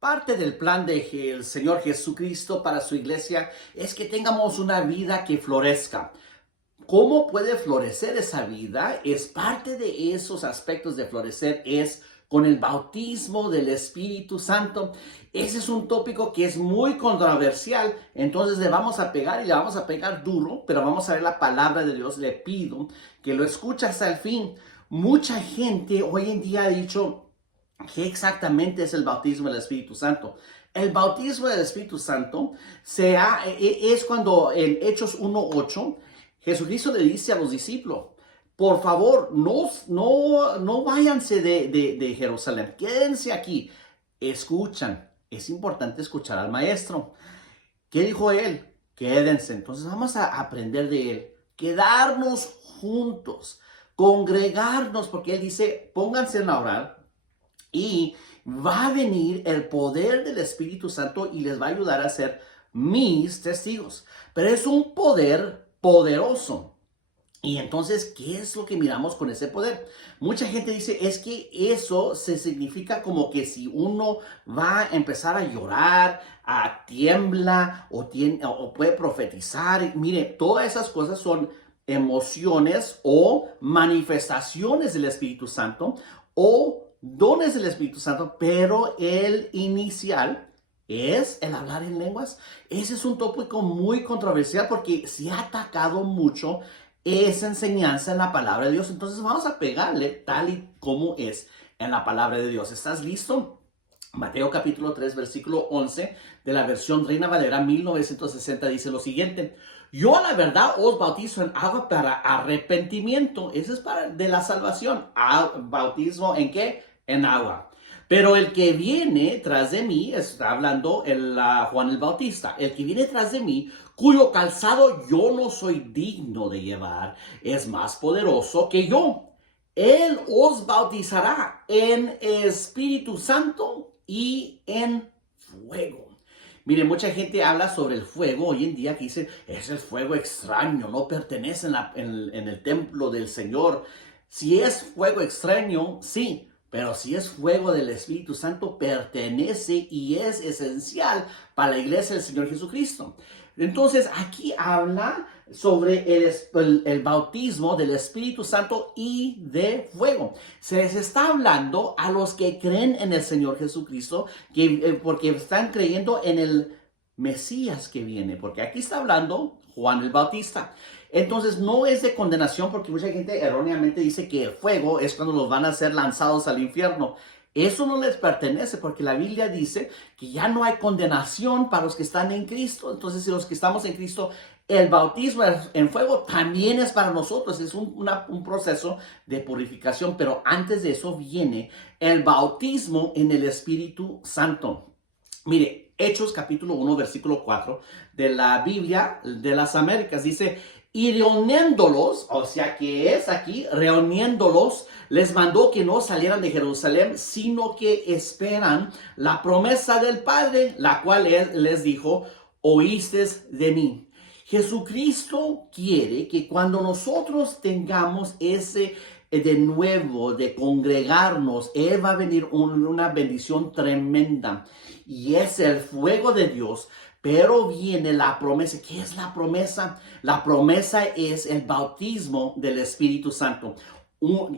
Parte del plan del Señor Jesucristo para su iglesia es que tengamos una vida que florezca. ¿Cómo puede florecer esa vida? Es parte de esos aspectos de florecer es con el bautismo del Espíritu Santo. Ese es un tópico que es muy controversial, entonces le vamos a pegar y le vamos a pegar duro, pero vamos a ver la palabra de Dios. Le pido que lo escuche hasta el fin. Mucha gente hoy en día ha dicho, ¿qué exactamente es el bautismo del Espíritu Santo? El bautismo del Espíritu Santo es cuando en Hechos 1:8 Jesucristo le dice a los discípulos, por favor, no váyanse de Jerusalén, quédense aquí, escuchan, es importante escuchar al maestro. ¿Qué dijo él? Quédense, entonces vamos a aprender de él, quedarnos juntos, congregarnos, porque él dice, pónganse a orar, y va a venir el poder del Espíritu Santo y les va a ayudar a ser mis testigos. Pero es un poder poderoso. Y entonces, ¿qué es lo que miramos con ese poder? Mucha gente dice, es que eso se significa como que si uno va a empezar a llorar, a tiembla o puede profetizar. Mire, todas esas cosas son emociones o manifestaciones del Espíritu Santo o dones del Espíritu Santo, pero el inicial es el hablar en lenguas. Ese es un tópico muy controversial porque se ha atacado mucho esa enseñanza en la palabra de Dios. Entonces vamos a pegarle tal y como es en la palabra de Dios. ¿Estás listo? Mateo capítulo 3, versículo 11 de la versión Reina Valera 1960 dice lo siguiente. Yo a la verdad os bautizo en agua para arrepentimiento. Eso es para de la salvación. ¿Bautismo en qué? En agua. Pero el que viene tras de mí, está hablando Juan el Bautista, el que viene tras de mí, cuyo calzado yo no soy digno de llevar, es más poderoso que yo. Él os bautizará en Espíritu Santo y en fuego. Mire, mucha gente habla sobre el fuego hoy en día que dice, es el fuego extraño, no pertenece en el templo del Señor. Si es fuego extraño, sí. Pero si es fuego del Espíritu Santo, pertenece y es esencial para la iglesia del Señor Jesucristo. Entonces, aquí habla sobre el bautismo del Espíritu Santo y de fuego. Se les está hablando a los que creen en el Señor Jesucristo, porque están creyendo en el Mesías que viene. Porque aquí está hablando Juan el Bautista. Entonces no es de condenación porque mucha gente erróneamente dice que el fuego es cuando los van a ser lanzados al infierno. Eso no les pertenece porque la Biblia dice que ya no hay condenación para los que están en Cristo. Entonces si los que estamos en Cristo, el bautismo en fuego también es para nosotros. Es un proceso de purificación, pero antes de eso viene el bautismo en el Espíritu Santo. Mire, Hechos capítulo 1, versículo 4 de la Biblia de las Américas dice, y reuniéndolos, o sea que es aquí, reuniéndolos, les mandó que no salieran de Jerusalén, sino que esperan la promesa del Padre, la cual les dijo, oísteis de mí. Jesucristo quiere que cuando nosotros tengamos ese de nuevo, de congregarnos, Él va a venir una bendición tremenda. Y es el fuego de Dios. Pero viene la promesa. ¿Qué es la promesa? La promesa es el bautismo del Espíritu Santo.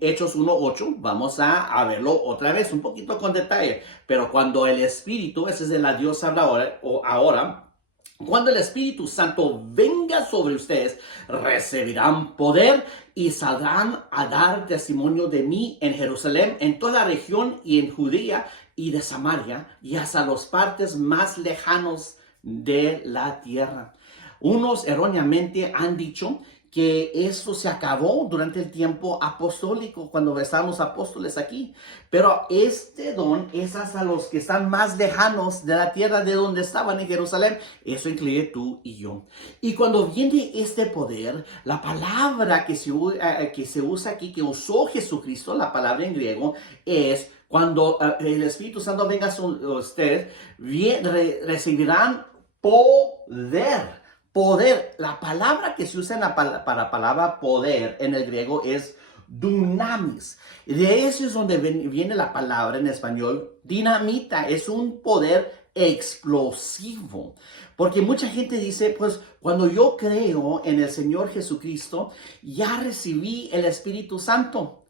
Hechos 1:8, vamos a verlo otra vez, un poquito con detalle. Pero cuando el Espíritu, ese es de la Dios habla ahora, cuando el Espíritu Santo venga sobre ustedes, recibirán poder y saldrán a dar testimonio de mí en Jerusalén, en toda la región y en Judea y de Samaria y hasta las partes más lejanas de la tierra. Unos erróneamente han dicho que esto se acabó durante el tiempo apostólico, cuando estaban los apóstoles aquí. Pero este don es hasta los que están más lejanos de la tierra de donde estaban en Jerusalén. Eso incluye tú y yo. Y cuando viene este poder, la palabra que se usa aquí, que usó Jesucristo, la palabra en griego, es cuando el Espíritu Santo venga sobre ustedes, recibirán poder. Poder, la palabra que se usa para palabra poder en el griego es dunamis. De eso es donde viene la palabra en español dinamita. Es un poder explosivo. Porque mucha gente dice, pues cuando yo creo en el Señor Jesucristo, ya recibí el Espíritu Santo.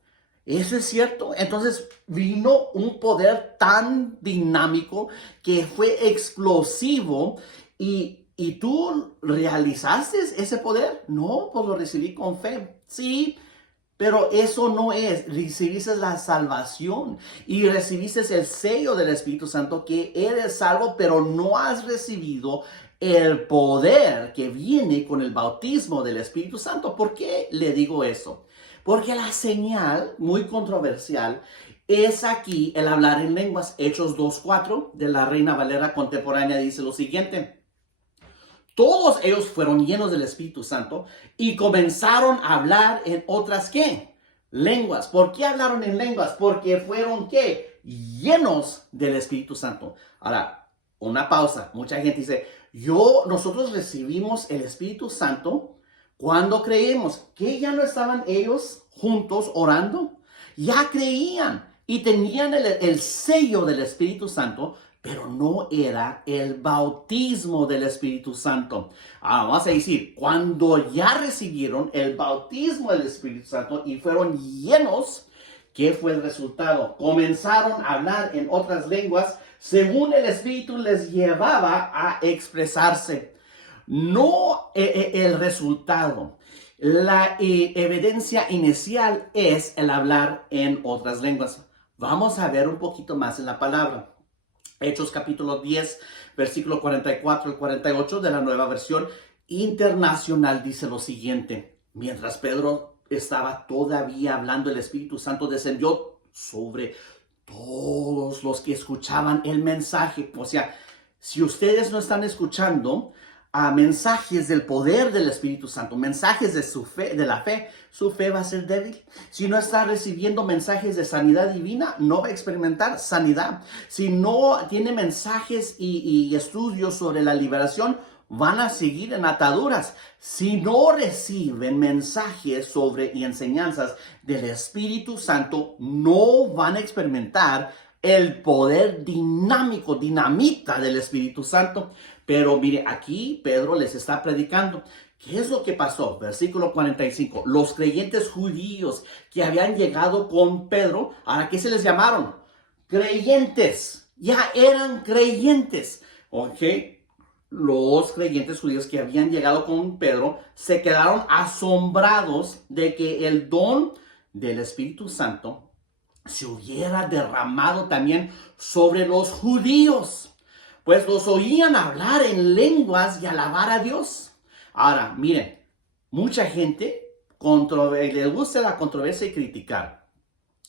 Eso es cierto. Entonces vino un poder tan dinámico que fue explosivo y tú realizaste ese poder. No, pues lo recibí con fe. Sí, pero eso no es. Recibiste la salvación y recibiste el sello del Espíritu Santo que eres salvo, pero no has recibido el poder que viene con el bautismo del Espíritu Santo. ¿Por qué le digo eso? Porque la señal muy controversial es aquí el hablar en lenguas. Hechos 2:4 de la Reina Valera contemporánea dice lo siguiente. Todos ellos fueron llenos del Espíritu Santo y comenzaron a hablar en otras, ¿qué? Lenguas. ¿Por qué hablaron en lenguas? Porque fueron, ¿qué? Llenos del Espíritu Santo. Ahora, una pausa. Mucha gente dice, nosotros recibimos el Espíritu Santo cuando creemos. ¿Que ya no estaban ellos juntos orando? Ya creían y tenían el sello del Espíritu Santo, pero no era el bautismo del Espíritu Santo. Vamos a decir, cuando ya recibieron el bautismo del Espíritu Santo y fueron llenos, ¿qué fue el resultado? Comenzaron a hablar en otras lenguas según el Espíritu les llevaba a expresarse. No el resultado. La evidencia inicial es el hablar en otras lenguas. Vamos a ver un poquito más en la palabra. Hechos capítulo 10, versículo 44 al 48 de la Nueva Versión Internacional dice lo siguiente. Mientras Pedro estaba todavía hablando, el Espíritu Santo descendió sobre todos los que escuchaban el mensaje. O sea, si ustedes no están escuchando mensajes del poder del Espíritu Santo, mensajes de su fe, de la fe, su fe va a ser débil. Si no está recibiendo mensajes de sanidad divina, no va a experimentar sanidad. Si no tiene mensajes y estudios sobre la liberación, van a seguir en ataduras. Si no reciben mensajes sobre y enseñanzas del Espíritu Santo, no van a experimentar el poder dinámico, dinamita del Espíritu Santo. Pero mire, aquí Pedro les está predicando. ¿Qué es lo que pasó? Versículo 45. Los creyentes judíos que habían llegado con Pedro, ¿ahora qué se les llamaron? Creyentes. Ya eran creyentes. ¿Ok? Los creyentes judíos que habían llegado con Pedro se quedaron asombrados de que el don del Espíritu Santo se hubiera derramado también sobre los judíos, pues los oían hablar en lenguas y alabar a Dios. Ahora, miren, mucha gente le gusta la controversia y criticar.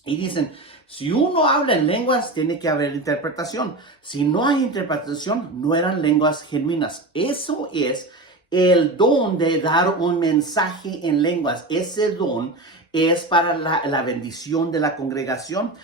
Y dicen, si uno habla en lenguas, tiene que haber interpretación. Si no hay interpretación, no eran lenguas genuinas. Eso es el don de dar un mensaje en lenguas. Ese don es para la bendición de la congregación.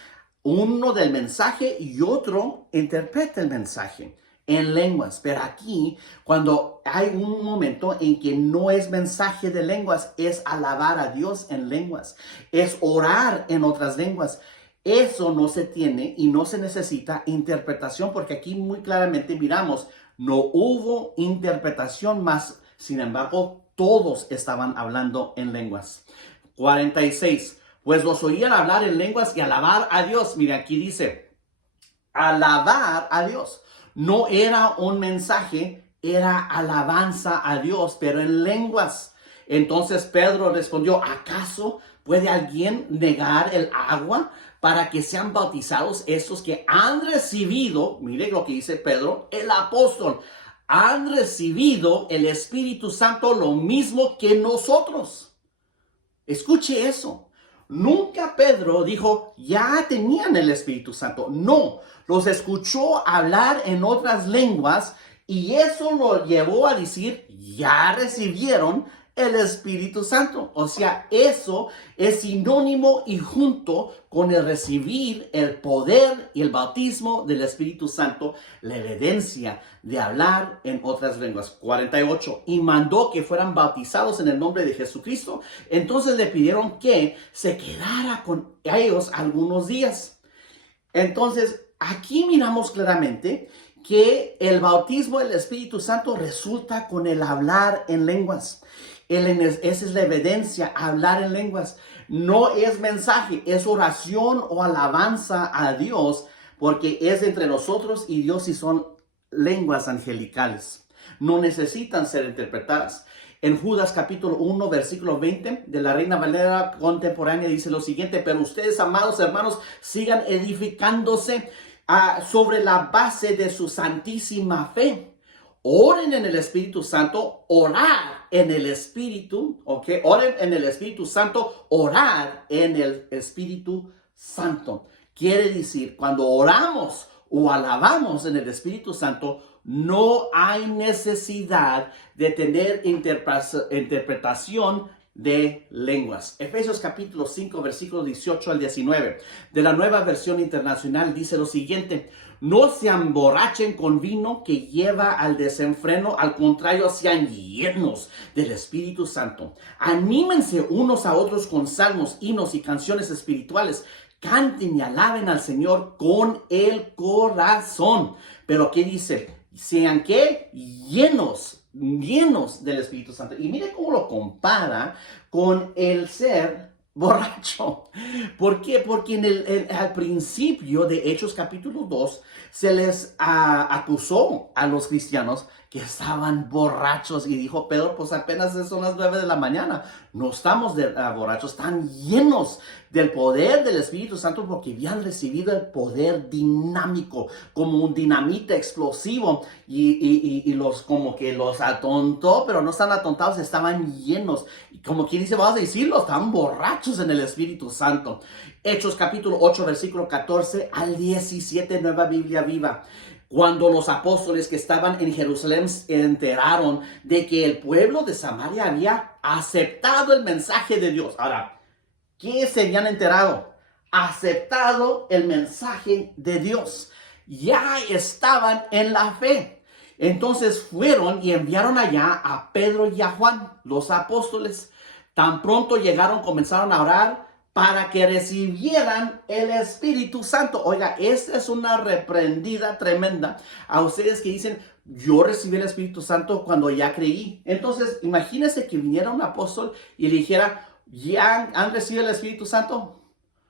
Uno del mensaje y otro interpreta el mensaje en lenguas. Pero aquí, cuando hay un momento en que no es mensaje de lenguas, es alabar a Dios en lenguas, es orar en otras lenguas. Eso no se tiene y no se necesita interpretación, porque aquí muy claramente miramos, no hubo interpretación más, sin embargo, todos estaban hablando en lenguas. 46. Pues los oían hablar en lenguas y alabar a Dios. Mira, aquí dice, alabar a Dios. No era un mensaje, era alabanza a Dios, pero en lenguas. Entonces Pedro respondió, ¿acaso puede alguien negar el agua para que sean bautizados estos que han recibido, mire lo que dice Pedro, el apóstol, han recibido el Espíritu Santo lo mismo que nosotros? Escuche eso. Nunca Pedro dijo, ya tenían el Espíritu Santo. No, los escuchó hablar en otras lenguas y eso lo llevó a decir, ya recibieron el Espíritu Santo. O sea, eso es sinónimo y junto con el recibir el poder y el bautismo del Espíritu Santo, la evidencia de hablar en otras lenguas. 48. Y mandó que fueran bautizados en el nombre de Jesucristo. Entonces le pidieron que se quedara con ellos algunos días. Entonces, aquí miramos claramente que el bautismo del Espíritu Santo resulta con el hablar en lenguas. Esa es la evidencia, hablar en lenguas. No es mensaje, es oración o alabanza a Dios, porque es entre nosotros y Dios y son lenguas angelicales. No necesitan ser interpretadas. En Judas capítulo 1, versículo 20 de la Reina Valera contemporánea dice lo siguiente: pero ustedes, amados hermanos, sigan edificándose sobre la base de su santísima fe. Oren en el Espíritu Santo, orar en el Espíritu, ¿ok? Oren en el Espíritu Santo, orar en el Espíritu Santo. Quiere decir, cuando oramos o alabamos en el Espíritu Santo, no hay necesidad de tener interpretación de lenguas. Efesios capítulo 5, versículos 18 al 19 de la Nueva Versión Internacional dice lo siguiente: no se emborrachen con vino que lleva al desenfreno, al contrario, sean llenos del Espíritu Santo. Anímense unos a otros con salmos, himnos y canciones espirituales. Canten y alaben al Señor con el corazón. Pero ¿qué dice? Sean ¿qué? Llenos del Espíritu Santo. Y mire cómo lo compara con el ser borracho. ¿Por qué? Porque al principio de Hechos capítulo 2 se les acusó a los cristianos que estaban borrachos y dijo Pedro, pues apenas son las 9 de la mañana, no estamos borrachos, están llenos del poder del Espíritu Santo porque habían recibido el poder dinámico, como un dinamita explosivo y los como que los atontó, pero no están atontados, estaban llenos. Y como quien dice, vamos a decirlo, estaban borrachos en el Espíritu Santo. Hechos capítulo 8, versículo 14 al 17, Nueva Biblia Viva. Cuando los apóstoles que estaban en Jerusalén se enteraron de que el pueblo de Samaria había aceptado el mensaje de Dios. Ahora, ¿qué se habían enterado? Aceptado el mensaje de Dios. Ya estaban en la fe. Entonces fueron y enviaron allá a Pedro y a Juan, los apóstoles. Tan pronto llegaron, comenzaron a orar para que recibieran el Espíritu Santo. Oiga, esta es una reprendida tremenda a ustedes que dicen, yo recibí el Espíritu Santo cuando ya creí. Entonces, imagínense que viniera un apóstol y le dijera, ¿ya han recibido el Espíritu Santo?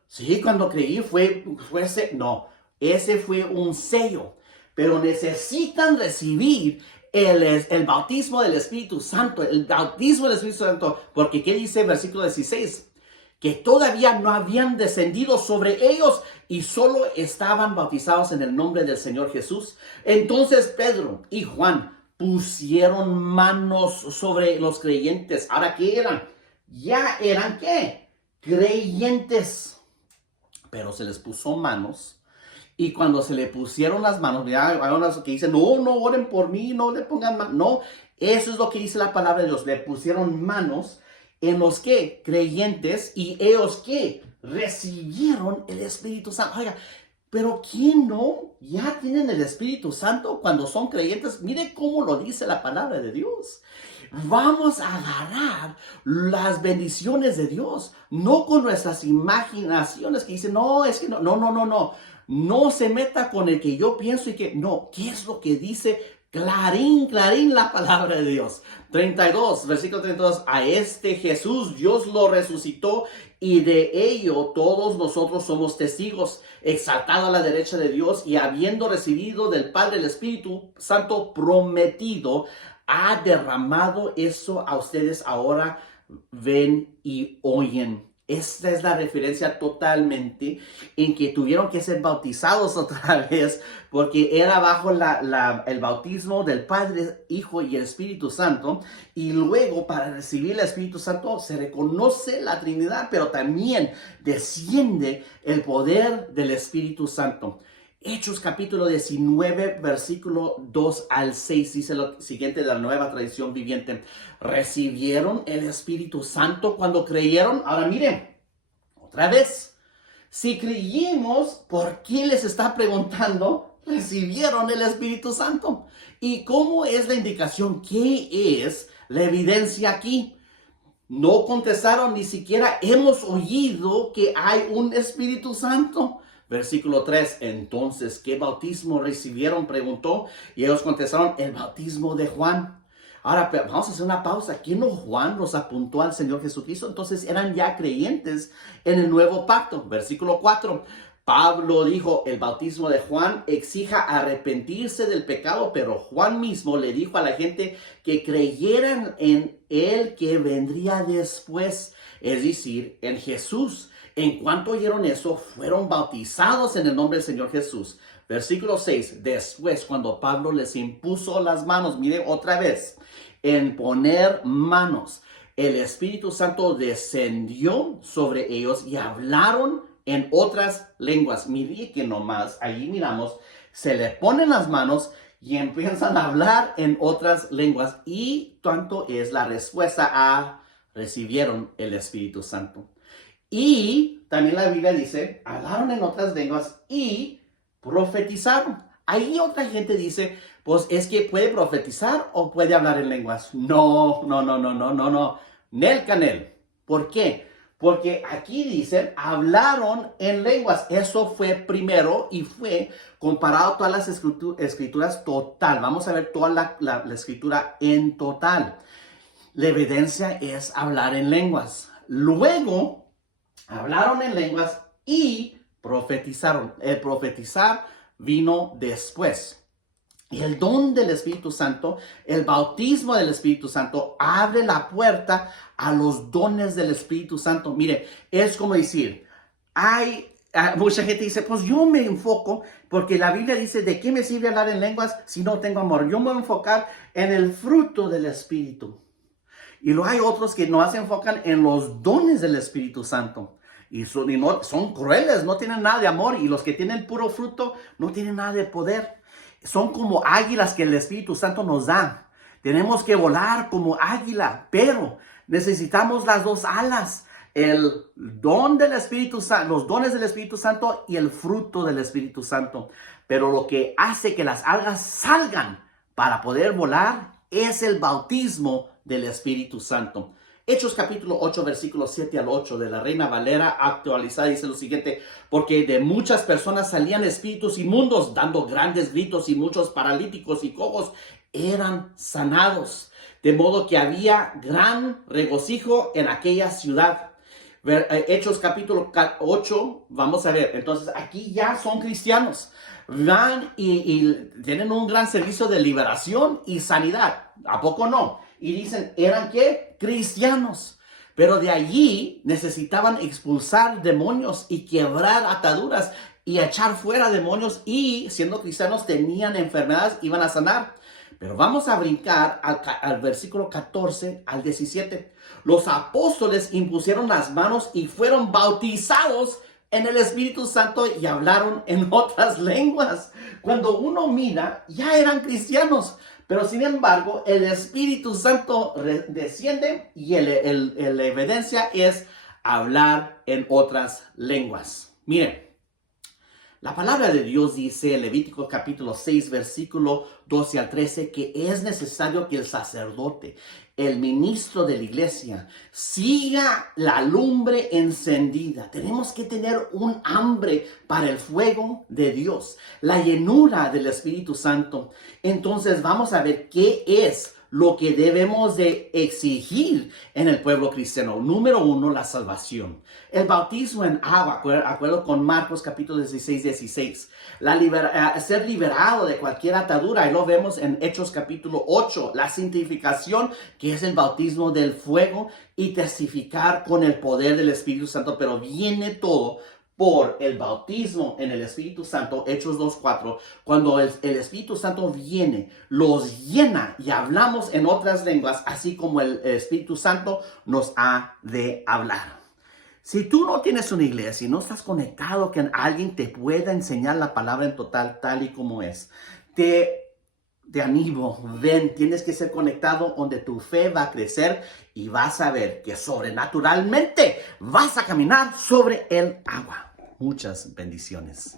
Sí, cuando creí fue ese. No, ese fue un sello. Pero necesitan recibir el bautismo del Espíritu Santo, el bautismo del Espíritu Santo. Porque, ¿qué dice el versículo 16? Que todavía no habían descendido sobre ellos y solo estaban bautizados en el nombre del Señor Jesús. Entonces Pedro y Juan pusieron manos sobre los creyentes. ¿Ahora qué eran? Ya eran ¿qué? Creyentes. Pero se les puso manos. Y cuando se le pusieron las manos, ya hay unos que dicen, no oren por mí, no le pongan manos. No, eso es lo que dice la palabra de Dios. Le pusieron manos en los que creyentes y ellos que recibieron el Espíritu Santo. Oiga, pero ¿quién no? Ya tienen el Espíritu Santo cuando son creyentes. Mire cómo lo dice la palabra de Dios. Vamos a agarrar las bendiciones de Dios, no con nuestras imaginaciones que dicen, no, es que no. No se meta con el que yo pienso y que no. ¿Qué es lo que dice? Clarín la palabra de Dios. 32, versículo 32. A este Jesús Dios lo resucitó y de ello todos nosotros somos testigos. Exaltado a la derecha de Dios y habiendo recibido del Padre el Espíritu Santo prometido, ha derramado eso a ustedes ahora ven y oyen. Esta es la referencia totalmente en que tuvieron que ser bautizados otra vez porque era bajo el bautismo del Padre, Hijo y el Espíritu Santo. Y luego para recibir el Espíritu Santo se reconoce la Trinidad, pero también desciende el poder del Espíritu Santo. Hechos capítulo 19, versículo 2 al 6, dice lo siguiente de la Nueva Tradición Viviente. ¿Recibieron el Espíritu Santo cuando creyeron? Ahora miren, otra vez. Si creímos, ¿por qué les está preguntando? ¿Recibieron el Espíritu Santo? ¿Y cómo es la indicación? ¿Qué es la evidencia aquí? No contestaron ni siquiera, hemos oído que hay un Espíritu Santo. Versículo 3, entonces, ¿qué bautismo recibieron? Preguntó, y ellos contestaron, el bautismo de Juan. Ahora, vamos a hacer una pausa. ¿Quién no Juan los apuntó al Señor Jesucristo? Entonces eran ya creyentes en el nuevo pacto. Versículo 4. Pablo dijo, el bautismo de Juan exija arrepentirse del pecado, pero Juan mismo le dijo a la gente que creyeran en el que vendría después, es decir, en Jesús. En cuanto oyeron eso, fueron bautizados en el nombre del Señor Jesús. Versículo 6, después cuando Pablo les impuso las manos, mire otra vez, en poner manos, el Espíritu Santo descendió sobre ellos y hablaron en otras lenguas. Mire que nomás, allí miramos, se le ponen las manos y empiezan a hablar en otras lenguas. Y tanto es la respuesta a recibieron el Espíritu Santo. Y también la Biblia dice, hablaron en otras lenguas y profetizaron. Ahí otra gente dice, pues es que puede profetizar o puede hablar en lenguas. No. Nel canel. ¿Por qué? Porque aquí dicen, hablaron en lenguas. Eso fue primero y fue comparado a todas las escrituras total. Vamos a ver toda la escritura en total. La evidencia es hablar en lenguas. Luego, hablaron en lenguas y profetizaron. El profetizar vino después. Y el don del Espíritu Santo, el bautismo del Espíritu Santo, abre la puerta a los dones del Espíritu Santo. Mire, es como decir, mucha gente dice, pues yo me enfoco, porque la Biblia dice, ¿de qué me sirve hablar en lenguas si no tengo amor? Yo me voy a enfocar en el fruto del Espíritu. Y luego hay otros que no se enfocan en los dones del Espíritu Santo. Y son crueles, no tienen nada de amor. Y los que tienen puro fruto no tienen nada de poder. Son como águilas que el Espíritu Santo nos da. Tenemos que volar como águila, pero necesitamos las dos alas. El don del Espíritu Santo, los dones del Espíritu Santo y el fruto del Espíritu Santo. Pero lo que hace que las algas salgan para poder volar es el bautismo del Espíritu Santo. Hechos capítulo 8, versículos 7 al 8 de la Reina Valera actualizada dice lo siguiente, porque de muchas personas salían espíritus inmundos dando grandes gritos y muchos paralíticos y cojos eran sanados, de modo que había gran regocijo en aquella ciudad. Hechos capítulo 8, vamos a ver, entonces aquí ya son cristianos, van y tienen un gran servicio de liberación y sanidad, ¿a poco no? Y dicen, ¿eran qué? Cristianos. Pero de allí necesitaban expulsar demonios y quebrar ataduras y echar fuera demonios y siendo cristianos tenían enfermedades, iban a sanar. Pero vamos a brincar al versículo 14 al 17. Los apóstoles impusieron las manos y fueron bautizados en el Espíritu Santo y hablaron en otras lenguas. Cuando uno mira, ya eran cristianos. Pero sin embargo, el Espíritu Santo desciende y la evidencia es hablar en otras lenguas. Miren, la palabra de Dios dice en Levítico capítulo 6, versículo 12 al 13, que es necesario que el sacerdote, el ministro de la iglesia, siga la lumbre encendida. Tenemos que tener un hambre para el fuego de Dios, la llenura del Espíritu Santo. Entonces vamos a ver qué es lo que debemos de exigir en el pueblo cristiano. Número 1, la salvación. El bautismo en agua, acuerdo con Marcos capítulo 16. Ser liberado de cualquier atadura. Y lo vemos en Hechos capítulo 8. La santificación, que es el bautismo del fuego. Y testificar con el poder del Espíritu Santo. Pero viene todo por el bautismo en el Espíritu Santo, Hechos 2:4, cuando el Espíritu Santo viene, los llena y hablamos en otras lenguas, así como el Espíritu Santo nos ha de hablar. Si tú no tienes una iglesia y no estás conectado que alguien te pueda enseñar la palabra en total, tal y como es, te animo, ven, tienes que ser conectado donde tu fe va a crecer y vas a ver que sobrenaturalmente vas a caminar sobre el agua. Muchas bendiciones.